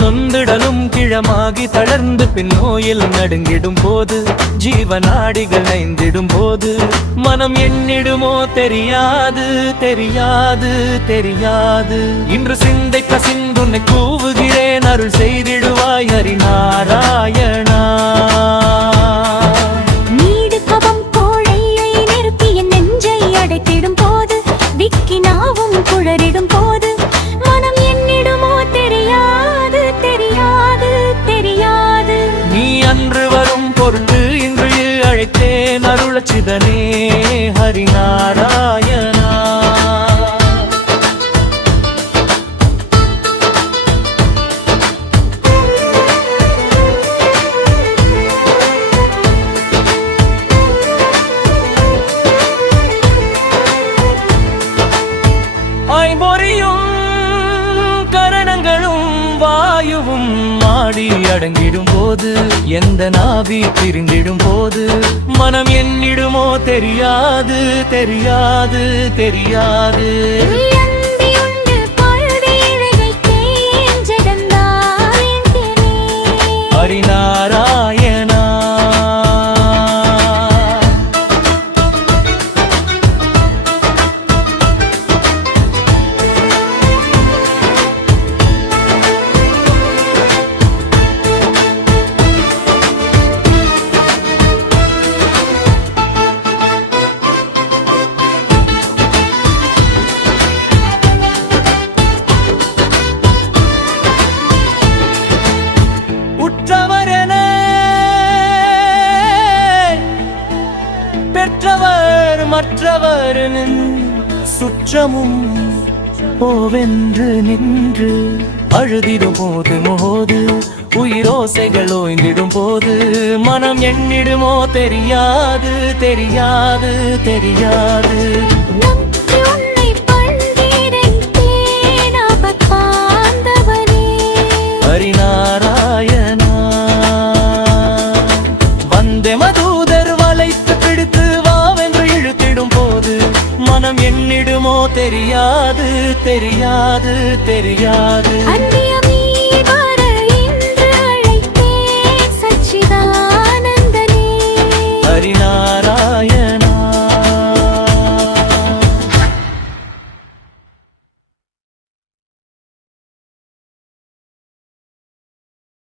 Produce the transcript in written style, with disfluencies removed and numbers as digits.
நொந்துடலும் கிழமாகி தளர்ந்து பின் நோயில் நடுங்கிடும் போது ஜீவநாடிகள் நைந்திடும் போது மனம் எண்ணிடுமோ தெரியாது தெரியாது தெரியாது. இன்று சிந்தை கசிந்துன்னை கூவுகிறேன், அருள் செய்திடுவாய் ஹரிநாராயணா. நீடு கவம் கோழையை நிறுத்தி என் நெஞ்சை அடைத்திடும் போது விக்கினாவும் குழறிடும் போது மனம் எண்ணிடுமோ தெரியாது தெரியாது தெரியாது. நீ அன்று வரும் பொருட்டு இன்று அழைத்தேன் அருளச்சிதனே ஹரிநாராயணா. ஐம்பொறியும் கரணங்களும் வாயுவும் மாடி அடங்கிடும் போது எந்த நாவி பிரிந்திடும் போது மனம் எண்ணிடுமோ தெரியாது தெரியாது தெரியாது. ஹரிநாராயணா. உற்றவரென பெற்றவர் மற்றவர் சுற்றமும் போவென்று நின்று அழுதிடும் போது மோது உயிரோசைகள் ஓய்ந்திடும் போது மனம் எண்ணிடுமோ தெரியாது தெரியாது தெரியாது. ஹரிநாராயணா. வந்தே மதூதர் வளைத்து பிடித்து வாவென்று இழுத்திடும் போது மனம் எண்ணிடுமோ தெரியாது தெரியாது தெரியாது.